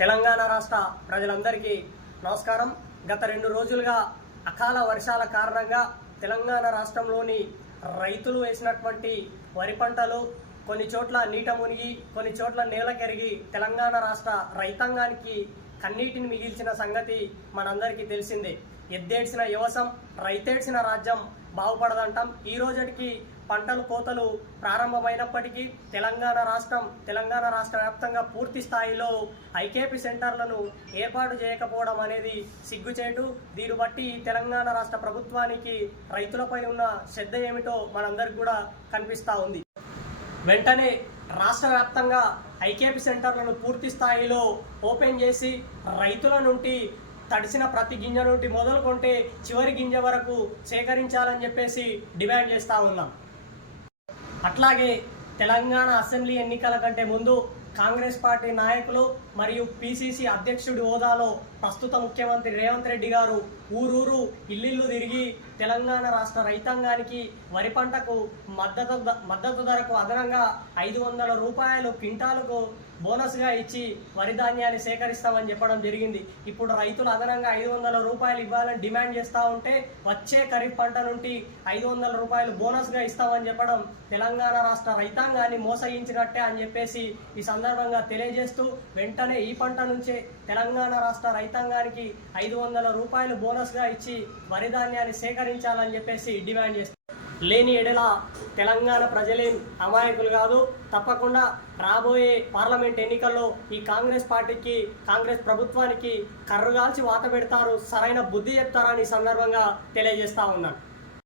తెలంగాణ రాష్ట్ర ప్రజలందరికీ నమస్కారం. గత 2 రోజులుగా అకాల వర్షాల కారణంగా తెలంగాణ రాష్ట్రంలోని రైతులు వేసినటువంటి వరి పంటలు కొన్ని చోట్ల నీట మునిగి కొన్ని చోట్ల నేల కరిగి తెలంగాణ రాష్ట్ర రైతాంగానికి కన్నీటిని మిగిల్చిన సంగతి మనందరికీ తెలిసిందే. ఎద్దేడ్చిన వ్యవసాయం రైతేడ్చిన రాజ్యం బాగుపడదంటాం. ఈ రోజుకి పంటలు కోతలు ప్రారంభమైనప్పటికీ తెలంగాణ రాష్ట్ర వ్యాప్తంగా పూర్తి స్థాయిలో ఐకేపీ సెంటర్లను ఏర్పాటు చేయకపోవడం అనేది సిగ్గుచేటు. దీన్ని బట్టి తెలంగాణ రాష్ట్ర ప్రభుత్వానికి రైతులపై ఉన్న శ్రద్ధ ఏమిటో మనందరికి కూడా కనిపిస్తూ ఉంది. వెంటనే రాష్ట్ర వ్యాప్తంగా ఐకేపీ సెంటర్లను పూర్తి స్థాయిలో ఓపెన్ చేసి రైతుల నుండి తడిసిన ప్రతి గింజ నుండి మొదలుకొంటే చివరి గింజ వరకు సేకరించాలని చెప్పేసి డిమాండ్ చేస్తూ ఉన్నాం. అట్లాగే తెలంగాణ అసెంబ్లీ ఎన్నికల కంటే ముందు కాంగ్రెస్ పార్టీ నాయకులు మరియు పిసిసి అధ్యక్షుడి హోదాలో ప్రస్తుత ముఖ్యమంత్రి రేవంత్ రెడ్డి గారు ఊరూరు ఇల్లు తిరిగి తెలంగాణ రాష్ట్ర రైతాంగానికి వరి పంటకు మద్దతు ధరకు అదనంగా 500 రూపాయలు క్వింటాలకు బోనస్గా ఇచ్చి వరి ధాన్యాన్ని సేకరిస్తామని చెప్పడం జరిగింది. ఇప్పుడు రైతులు అదనంగా 500 రూపాయలు ఇవ్వాలని డిమాండ్ చేస్తూ ఉంటే వచ్చే ఖరీఫ్ పంట నుండి 500 రూపాయలు బోనస్గా ఇస్తామని చెప్పడం తెలంగాణ రాష్ట్ర రైతాంగాన్ని మోసగించినట్టే అని చెప్పేసి ఈ సందర్భంగా తెలియజేస్తూ వెంటనే ఈ పంట నుంచే తెలంగాణ రాష్ట్ర రైతాంగానికి 500 రూపాయలు బోనస్గా ఇచ్చి వరి ధాన్యాన్ని సేకరించాలని చెప్పేసి డిమాండ్ చేస్తారు. లేని ఎడల తెలంగాణ ప్రజలేం అమాయకులు కాదు. తప్పకుండా రాబోయే పార్లమెంట్ ఎన్నికల్లో ఈ కాంగ్రెస్ పార్టీకి కాంగ్రెస్ ప్రభుత్వానికి కర్రుగాల్చి వాత పెడతారు, సరైన బుద్ధి చెప్తారని సందర్భంగా తెలియజేస్తా ఉన్నాను.